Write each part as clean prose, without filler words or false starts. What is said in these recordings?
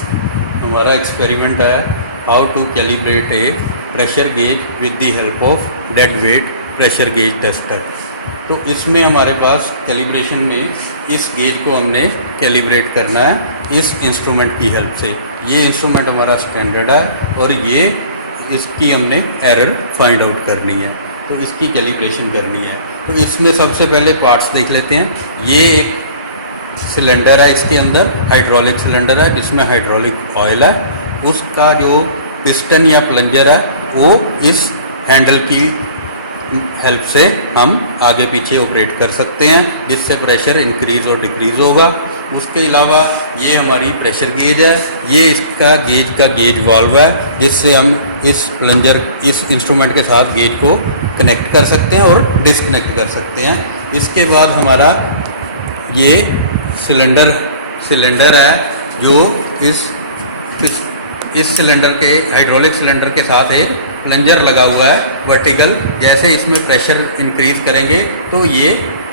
हमारा एक्सपेरिमेंट है how to calibrate a pressure gauge with the help of dead weight pressure gauge tester. तो इसमें हमारे पास calibration में इस गेज को हमने कैलिब्रेट करना है इस इंस्ट्रूमेंट की हेल्प से। ये इंस्ट्रूमेंट हमारा स्टैंडर्ड है और ये इसकी हमने एरर फाइंड आउट करनी है, तो इसकी कैलिब्रेशन करनी है। तो इसमें सबसे पहले पार्ट्स देख लेते हैं। ये एक सिलेंडर है, इसके अंदर हाइड्रोलिक सिलेंडर है जिसमें हाइड्रोलिक ऑयल है। उसका जो पिस्टन या प्लंजर है वो इस हैंडल की हेल्प से हम आगे पीछे ऑपरेट कर सकते हैं, जिससे प्रेशर इंक्रीज और डिक्रीज होगा। उसके अलावा ये हमारी प्रेशर गेज है, ये इसका गेज का गेज वाल्व है जिससे हम इस प्लंजर इस इंस्ट्रूमेंट के साथ गेज को कनेक्ट कर सकते हैं और डिस्कनेक्ट कर सकते हैं। इसके बाद हमारा ये सिलेंडर है जो इस सिलेंडर के हाइड्रोलिक सिलेंडर के साथ एक प्लंजर लगा हुआ है वर्टिकल। जैसे इसमें प्रेशर इंक्रीज करेंगे तो ये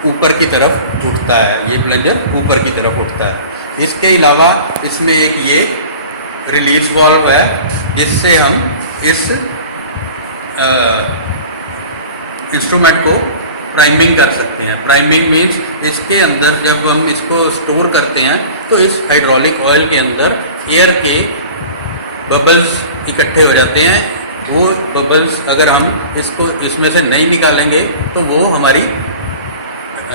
ऊपर की तरफ उठता है, ये प्लंजर ऊपर की तरफ उठता है। इसके अलावा इसमें एक ये रिलीज वाल्व है जिससे हम इस इंस्ट्रूमेंट को प्राइमिंग कर सकते हैं। प्राइमिंग मीन्स इसके अंदर जब हम इसको स्टोर करते हैं तो इस हाइड्रोलिक ऑयल के अंदर एयर के बबल्स इकट्ठे हो जाते हैं। वो बबल्स अगर हम इसको इसमें से नहीं निकालेंगे तो वो हमारी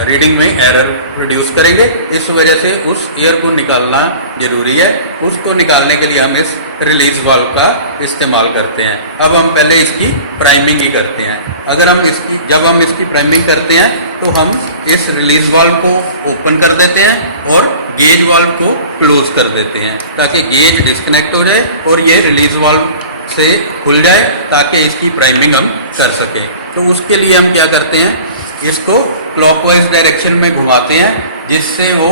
रीडिंग में एरर प्रोड्यूस करेंगे। इस वजह से उस एयर को निकालना जरूरी है। उसको निकालने के लिए हम इस रिलीज वाल्व का इस्तेमाल करते हैं। अब हम पहले इसकी प्राइमिंग ही करते हैं। जब हम इसकी प्राइमिंग करते हैं तो हम इस रिलीज वाल्व को ओपन कर देते हैं और गेज वाल्व को क्लोज कर देते हैं ताकि गेज डिस्कनेक्ट हो जाए और ये रिलीज वाल्व से खुल जाए ताकि इसकी प्राइमिंग हम कर सकें। तो उसके लिए हम क्या करते हैं, इसको क्लॉकवाइज डायरेक्शन में घुमाते हैं जिससे वो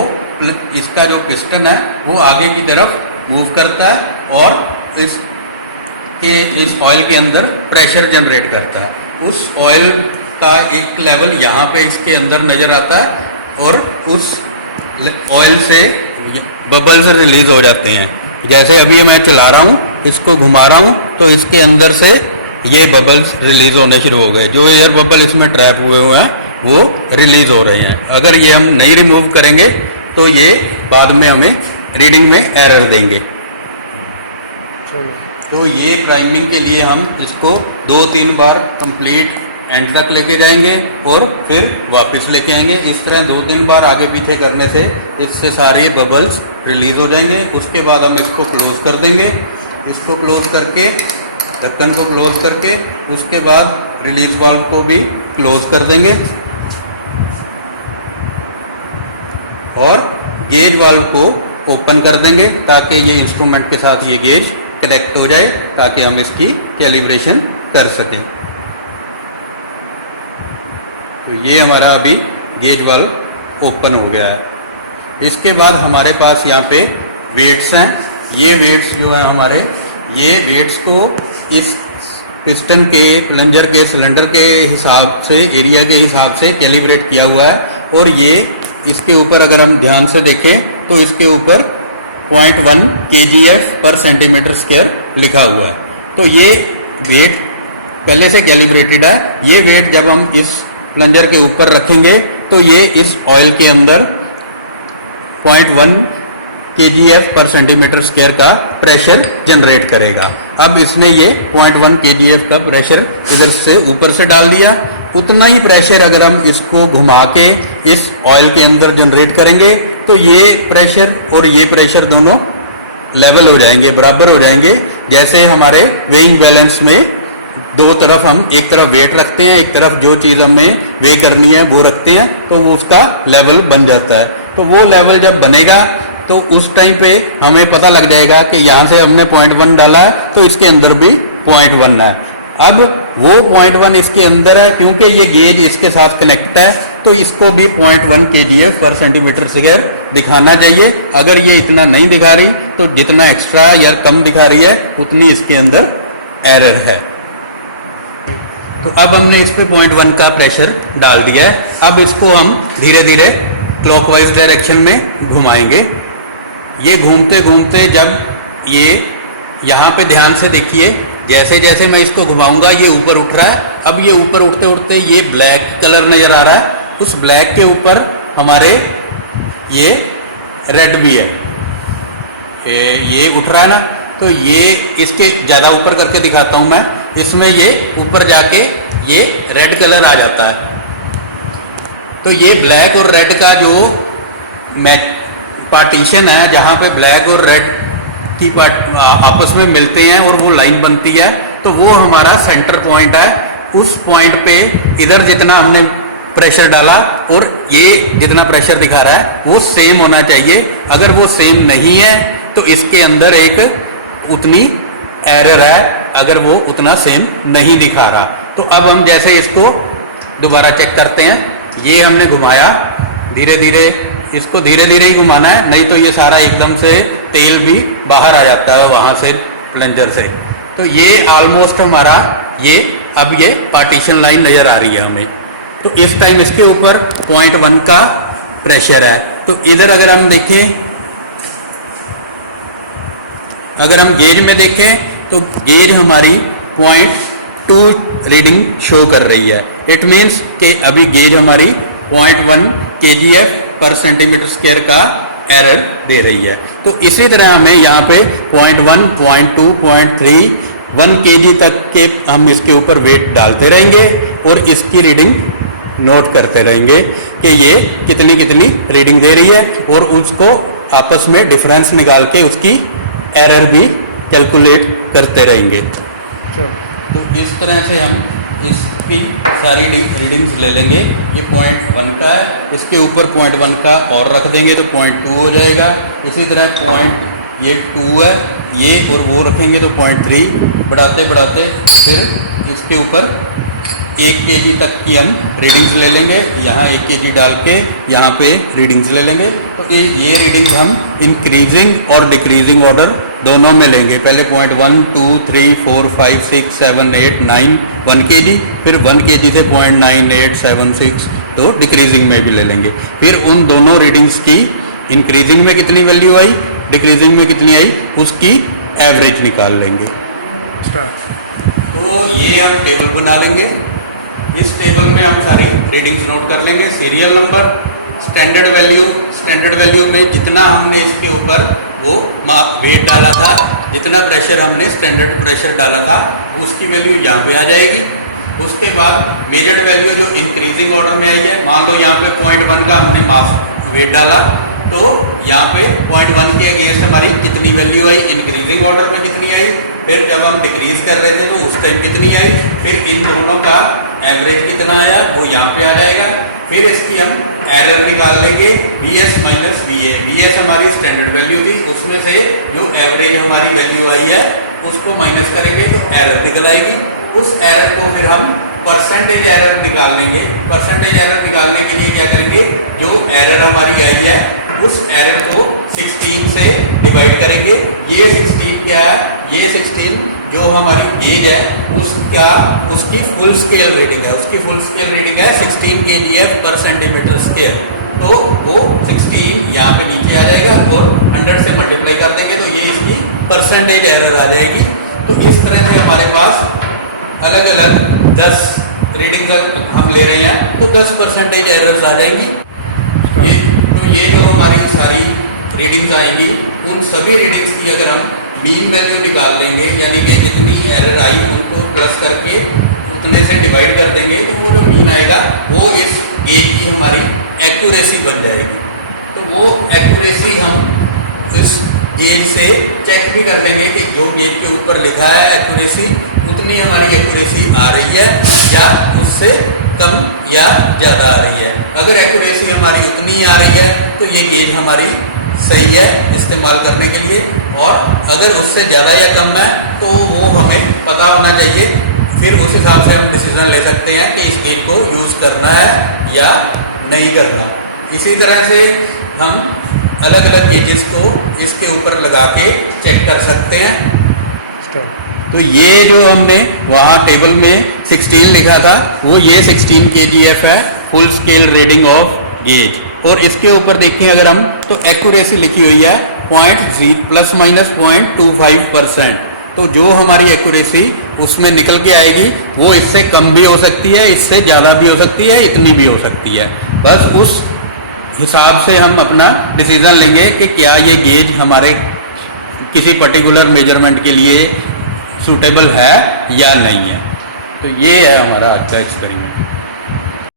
इसका जो पिस्टन है वो आगे की तरफ मूव करता है और इस ऑयल के अंदर प्रेशर जनरेट करता है। उस ऑयल का एक लेवल यहाँ पे इसके अंदर नज़र आता है और उस ऑयल से बबल्स रिलीज हो जाते हैं। जैसे अभी मैं चला रहा हूँ, इसको घुमा रहा हूँ तो इसके अंदर से ये बबल्स रिलीज होने शुरू हो गए। जो एयर बबल इसमें ट्रैप हुए हैं वो रिलीज हो रहे हैं। अगर ये हम नहीं रिमूव करेंगे तो ये बाद में हमें रीडिंग में एरर देंगे। तो ये प्राइमिंग के लिए हम इसको 2-3 बार कंप्लीट एंड तक लेके जाएंगे और फिर वापस लेके आएंगे। इस तरह 2-3 बार आगे पीछे करने से इससे सारे बबल्स रिलीज हो जाएंगे। उसके बाद हम इसको क्लोज कर देंगे। इसको क्लोज करके ढक्कन को क्लोज करके उसके बाद रिलीज वाल्व को भी क्लोज कर देंगे और गेज वाल्व को ओपन कर देंगे ताकि ये इंस्ट्रूमेंट के साथ ये गेज कनेक्ट हो जाए ताकि हम इसकी कैलिब्रेशन कर सकें। तो ये हमारा अभी गेज वाल्व ओपन हो गया है। इसके बाद हमारे पास यहाँ पे वेट्स हैं। ये वेट्स जो है हमारे, ये वेट्स को इस पिस्टन के प्लंजर के सिलेंडर के हिसाब से, एरिया के हिसाब से कैलिब्रेट किया हुआ है और ये इसके ऊपर अगर हम ध्यान से देखें तो इसके ऊपर 0.1 kgf पर सेंटीमीटर स्क्वायर लिखा हुआ है। तो ये वेट पहले से कैलिब्रेटेड है। ये वेट जब हम इस प्लंजर के ऊपर रखेंगे तो ये इस ऑयल के अंदर 0.1 kgf पर सेंटीमीटर स्क्वायर का प्रेशर जनरेट करेगा। अब इसने ये 0.1 kgf का प्रेशर इधर से ऊपर से डाल दिया। उतना ही प्रेशर अगर हम इसको घुमा के इस ऑयल के अंदर जनरेट करेंगे तो ये प्रेशर और ये प्रेशर दोनों लेवल हो जाएंगे, बराबर हो जाएंगे। जैसे हमारे वेइंग बैलेंस में दो तरफ हम एक तरफ वेट रखते हैं, एक तरफ जो चीज़ हमें वे करनी है वो रखते हैं, तो वो उसका लेवल बन जाता है। तो वो लेवल जब बनेगा तो उस टाइम पे हमें पता लग जाएगा कि यहाँ से हमने 0.1 डाला है तो इसके अंदर भी 0.1 है। अब वो 0.1 इसके अंदर है क्योंकि ये गेज इसके साथ कनेक्ट है तो इसको भी 0.1 kgf पर सेंटीमीटर स्क्वायर दिखाना चाहिए। अगर ये इतना नहीं दिखा रही तो जितना एक्स्ट्रा या कम दिखा रही है उतनी इसके अंदर एरर है। तो अब हमने इस पे 0.1 का प्रेशर डाल दिया है। अब इसको हम धीरे धीरे क्लॉकवाइज डायरेक्शन में घुमाएंगे। ये घूमते घूमते जब ये यहाँ पे ध्यान से देखिए, जैसे जैसे मैं इसको घुमाऊंगा ये ऊपर उठ रहा है। अब ये ऊपर उठते उठते ये ब्लैक कलर नजर आ रहा है, उस ब्लैक के ऊपर हमारे ये रेड भी है, ये उठ रहा है ना। तो ये इसके ज़्यादा ऊपर करके दिखाता हूँ मैं, इसमें ये ऊपर जाके ये रेड कलर आ जाता है। तो ये ब्लैक और रेड का जो पार्टीशन है, जहाँ पे ब्लैक और रेड की आपस में मिलते हैं और वो लाइन बनती है, तो वो हमारा सेंटर पॉइंट है। उस पॉइंट पे इधर जितना हमने प्रेशर डाला और ये जितना प्रेशर दिखा रहा है वो सेम होना चाहिए। अगर वो सेम नहीं है तो इसके अंदर एक उतनी एरर है, अगर वो उतना सेम नहीं दिखा रहा। तो अब हम जैसे इसको दोबारा चेक करते हैं, ये हमने घुमाया धीरे धीरे, इसको धीरे धीरे ही घुमाना है, नहीं तो ये सारा एकदम से तेल भी बाहर आ जाता है वहां से प्लंजर से। तो ये ऑलमोस्ट हमारा ये अब ये पार्टीशन लाइन नजर आ रही है हमें। तो इस टाइम इसके ऊपर 0.1 का प्रेशर है। तो इधर अगर हम देखें, अगर हम गेज में देखें तो गेज हमारी 0.2 रीडिंग शो कर रही है। इट मीन्स कि अभी गेज हमारी 0.1 kgf पर सेंटीमीटर स्क्वायर का एरर दे रही है। तो इसी तरह हमें यहाँ पे 0.1, 0.2, 0.3, 1 kg तक के हम इसके ऊपर वेट डालते रहेंगे और इसकी रीडिंग नोट करते रहेंगे कि ये कितनी कितनी रीडिंग दे रही है, और उसको आपस में डिफरेंस निकाल के उसकी एरर भी कैलकुलेट करते रहेंगे। तो इस तरह से हम इसकी सारी रीडिंग्स ले लेंगे। ये 0.1 का है, इसके ऊपर 0.1 का और रख देंगे तो 0.2 हो जाएगा। इसी तरह ये 2 है, ये और वो रखेंगे तो 0.3, बढ़ाते बढ़ाते फिर इसके ऊपर 1 kg तक की हम रीडिंग्स ले लेंगे। यहाँ 1 kg डाल के यहाँ पे रीडिंग्स ले लेंगे। तो ये रीडिंग्स हम इंक्रीजिंग और डिक्रीजिंग ऑर्डर दोनों में लेंगे। पहले 0.1, 2, 3, 4, 5, 6, 7, 8, 9, 1 kg, फिर 1 kg से 0.9, 8, 7, 6 तो डिक्रीजिंग में भी ले लेंगे। फिर उन दोनों रीडिंग्स की इंक्रीजिंग में कितनी वैल्यू आई, डिक्रीजिंग में कितनी आई, उसकी एवरेज निकाल लेंगे। तो ये हम टेबल बना लेंगे। इस टेबल में हम सारी रीडिंग्स नोट कर लेंगे। सीरियल नंबर, स्टैंडर्ड वैल्यू में जितना हमने इसके ऊपर वो वेट डाला था, जितना प्रेशर हमने स्टैंडर्ड प्रेशर डाला था, उसकी वैल्यू यहाँ पे आ जाएगी। उसके बाद मेजर्ड वैल्यू जो इंक्रीजिंग ऑर्डर में आई है, मान लो यहाँ पे 0.1 का हमने मास वेट डाला, तो यहाँ पे 0.1 के अगेंस्ट हमारी कितनी वैल्यू आई, इंक्रीजिंग ऑर्डर में कितनी आई, फिर जब हम डिक्रीज कर रहे थे तो उस टाइम कितनी आई, फिर इन दोनों का एवरेज कितना आया वो यहाँ पे आ जाएगा। फिर इसकी हम एरर निकाल लेंगे, BS माइनस VA। BS हमारी स्टैंडर्ड वैल्यू थी, उसमें से जो एवरेज हमारी वैल्यू आई है उसको माइनस करेंगे तो एरर निकल आएगी। उस एरर को फिर हम परसेंटेज एरर निकाल लेंगे। परसेंटेज एरर निकालने के लिए क्या करेंगे, जो एरर हमारी आई है उस एरर को 16 से डिवाइड करेंगे। ये 16 क्या है, ये 16 जो हमारी गेज है उसकी फुल स्केल रीडिंग है। उसकी फुल स्केल रीडिंग है 16 kgf पर सेंटीमीटर स्क्वायर। तो वो 16 यहाँ पे नीचे आ जाएगा और 100 से मल्टीप्लाई कर देंगे तो ये इसकी परसेंटेज एरर आ जाएगी। तो इस तरह से हमारे पास अलग अलग 10 रीडिंग हम ले रहे हैं तो 10 परसेंटेज एरर्स आ जाएंगी। ये जो हमारी सारी रीडिंग्स आएंगी, उन सभी रीडिंग्स की अगर हम मीन वैल्यू निकाल लेंगे, यानी कि जितनी एरर आई उनको प्लस करके उतने से डिवाइड कर देंगे, तो वो जो मीन आएगा वो इस गेज की हमारी एक्यूरेसी बन जाएगी। तो वो एक्यूरेसी हम इस गेज से चेक भी कर लेंगे कि जो गेज के ऊपर लिखा है एक्यूरेसी, उतनी हमारी एक्यूरेसी आ रही है या उससे कम या ज़्यादा आ रही है। अगर एक्यूरेसी हमारी उतनी आ रही है तो ये गेज हमारी सही है इस्तेमाल करने के लिए, और अगर उससे ज़्यादा या कम है तो वो हमें पता होना चाहिए। फिर उस हिसाब से हम डिसीजन ले सकते हैं कि इस गेज को यूज़ करना है या नहीं करना। इसी तरह से हम अलग अलग गेजेस को इसके ऊपर लगा के चेक कर सकते हैं। तो ये जो हमने वहाँ टेबल में 16 लिखा था वो ये 16 kgf है, full scale reading of gauge. और इसके ऊपर देखें अगर हम तो एक्यूरेसी लिखी हुई है ±0.25%। तो जो हमारी एक्यूरेसी उसमें निकल के आएगी वो इससे कम भी हो सकती है, इससे ज़्यादा भी हो सकती है, इतनी भी हो सकती है। बस उस हिसाब से हम अपना डिसीजन लेंगे कि क्या ये गेज हमारे किसी पर्टिकुलर मेजरमेंट के लिए सूटेबल है या नहीं है। तो ये है हमारा आज का एक्सपेरिमेंट।